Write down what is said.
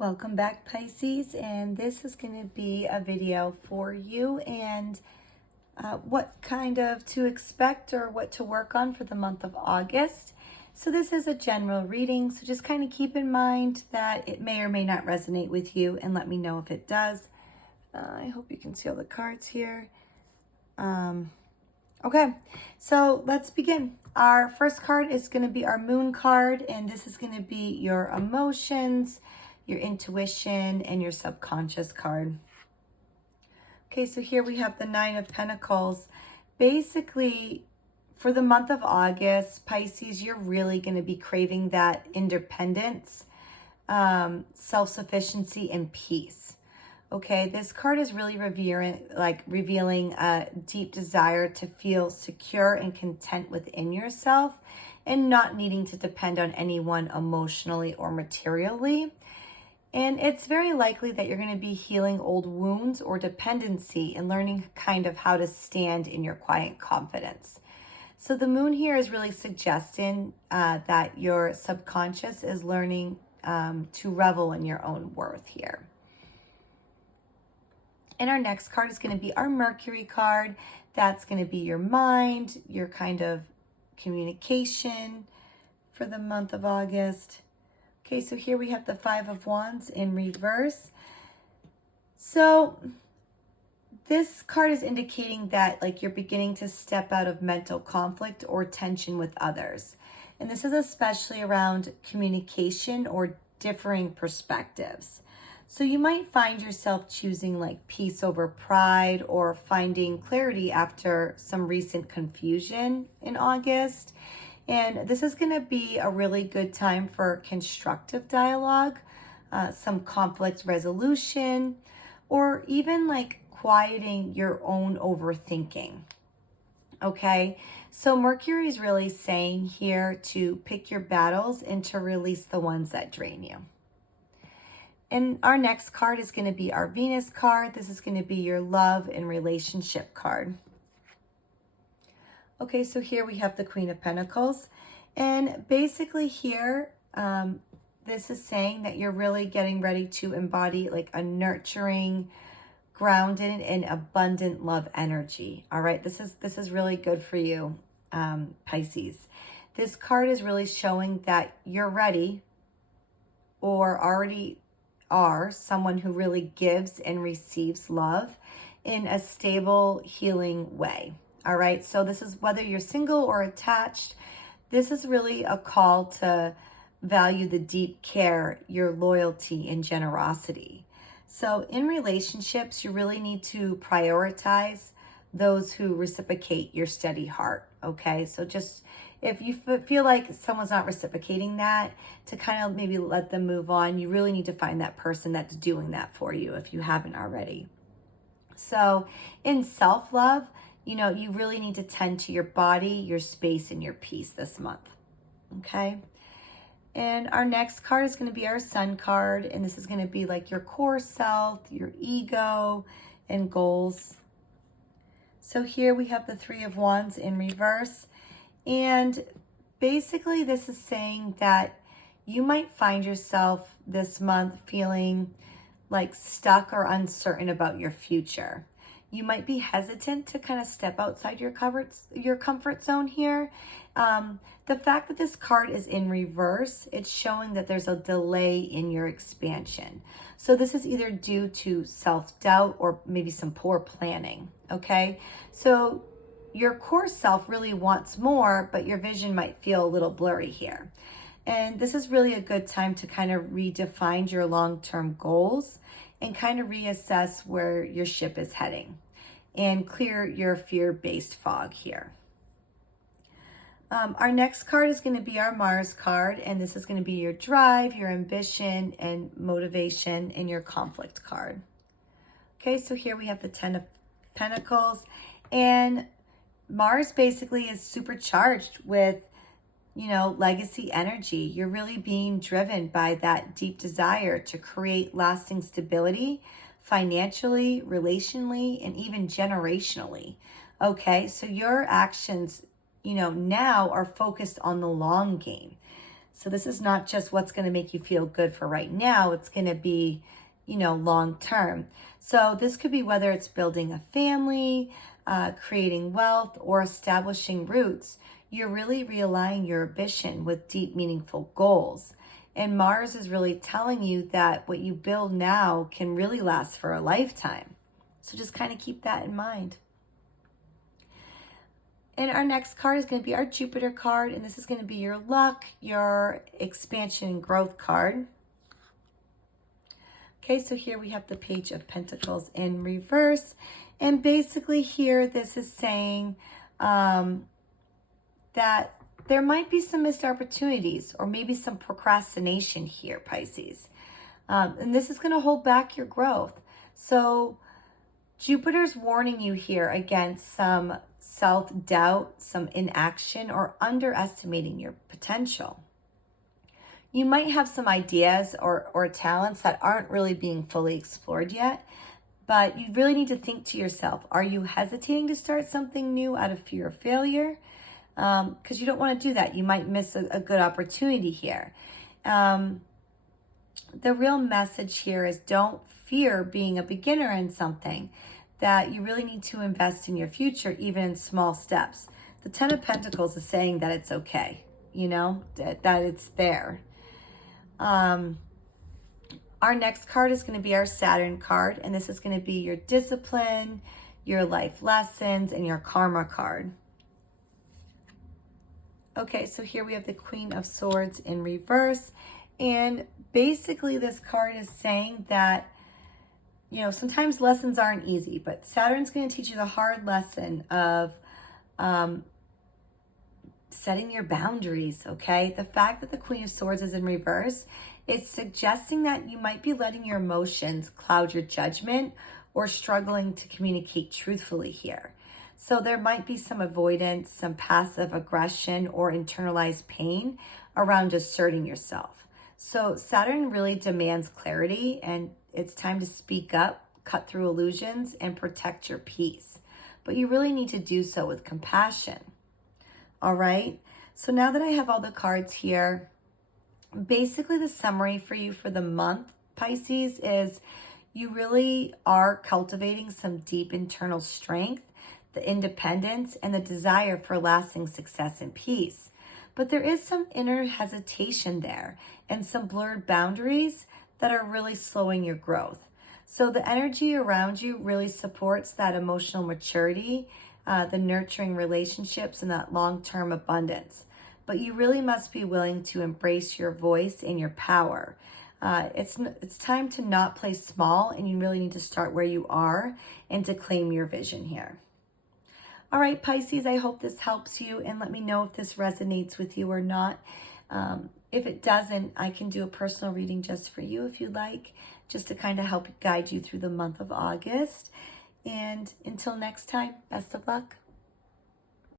Welcome back, Pisces, and this is going to be a video for you and what kind of to expect or what to work on for the month of August. So this is a general reading, so just kind of keep in mind that it may or may not resonate with you, and let me know if it does. I hope you can see all the cards here. Okay, so let's begin. Our first card is going to be our moon card, and this is going to be your emotions, your intuition, and your subconscious card. Okay, so here we have the Nine of Pentacles. Basically, for the month of August, Pisces, you're really going to be craving that independence, self-sufficiency, and peace. Okay, this card is really revealing a deep desire to feel secure and content within yourself and not needing to depend on anyone emotionally or materially. And it's very likely that you're going to be healing old wounds or dependency and learning kind of how to stand in your quiet confidence. So the moon here is really suggesting that your subconscious is learning to revel in your own worth here. And our next card is going to be our Mercury card. That's going to be your mind, your kind of communication for the month of August. Okay, so here we have the Five of Wands in reverse. So this card is indicating that you're beginning to step out of mental conflict or tension with others. And this is especially around communication or differing perspectives. So you might find yourself choosing peace over pride or finding clarity after some recent confusion in August. And this is going to be a really good time for constructive dialogue, some conflict resolution, or even quieting your own overthinking. Okay, so Mercury is really saying here to pick your battles and to release the ones that drain you. And our next card is going to be our Venus card. This is going to be your love and relationship card. Okay, so here we have the Queen of Pentacles. And basically here, this is saying that you're really getting ready to embody a nurturing, grounded, and abundant love energy. All right, this is really good for you, Pisces. This card is really showing that you're ready or already are someone who really gives and receives love in a stable, healing way. All right, so this is whether you're single or attached, this is really a call to value the deep care, your loyalty, and generosity. So in relationships, you really need to prioritize those who reciprocate your steady heart, okay? So just if you feel like someone's not reciprocating that, to kind of maybe let them move on, you really need to find that person that's doing that for you if you haven't already. So in self-love, you really need to tend to your body, your space, and your peace this month, okay? And our next card is going to be our Sun card, and this is going to be your core self, your ego, and goals. So here we have the Three of Wands in reverse, and basically this is saying that you might find yourself this month feeling stuck or uncertain about your future. You might be hesitant to kind of step outside your comfort zone here. The fact that this card is in reverse, it's showing that there's a delay in your expansion. So this is either due to self-doubt or maybe some poor planning, okay? So your core self really wants more, but your vision might feel a little blurry here. And this is really a good time to kind of redefine your long-term goals and kind of reassess where your ship is heading and clear your fear-based fog here. Our next card is going to be our Mars card, and this is going to be your drive, your ambition, and motivation, and your conflict card. Okay, so here we have the Ten of Pentacles, and Mars basically is supercharged with legacy energy. You're really being driven by that deep desire to create lasting stability financially, relationally, and even generationally. Okay, so your actions, now are focused on the long game. So this is not just what's going to make you feel good for right now. It's going to be, you know, long term. So this could be whether it's building a family, creating wealth, or establishing roots. You're really realigning your ambition with deep, meaningful goals. And Mars is really telling you that what you build now can really last for a lifetime. So just kind of keep that in mind. And our next card is going to be our Jupiter card. And this is going to be your luck, your expansion and growth card. Okay, so here we have the Page of Pentacles in reverse. And basically here, this is saying that there might be some missed opportunities or maybe some procrastination here, Pisces. And this is going to hold back your growth. So Jupiter's warning you here against some self-doubt, some inaction, or underestimating your potential. You might have some ideas or talents that aren't really being fully explored yet, but you really need to think to yourself, are you hesitating to start something new out of fear of failure? Because you don't want to do that. You might miss a good opportunity here. The real message here is don't fear being a beginner in something, that you really need to invest in your future, even in small steps. The Ten of Pentacles is saying that it's okay, you know, that it's there. Our next card is going to be our Saturn card, and this is going to be your discipline, your life lessons, and your karma card. Okay, so here we have the Queen of Swords in reverse, and basically this card is saying that, you know, sometimes lessons aren't easy, but Saturn's going to teach you the hard lesson of setting your boundaries, okay? The fact that the Queen of Swords is in reverse, it's suggesting that you might be letting your emotions cloud your judgment or struggling to communicate truthfully here. So there might be some avoidance, some passive aggression, or internalized pain around asserting yourself. So Saturn really demands clarity, and it's time to speak up, cut through illusions, and protect your peace. But you really need to do so with compassion. All right? So now that I have all the cards here, basically the summary for you for the month, Pisces, is you really are cultivating some deep internal strength, the independence, and the desire for lasting success and peace. But there is some inner hesitation there and some blurred boundaries that are really slowing your growth. So the energy around you really supports that emotional maturity, the nurturing relationships, and that long-term abundance. But you really must be willing to embrace your voice and your power. It's time to not play small, and you really need to start where you are and to claim your vision here. All right, Pisces, I hope this helps you, and let me know if this resonates with you or not. If it doesn't, I can do a personal reading just for you if you'd like, just to kind of help guide you through the month of August. And until next time, best of luck.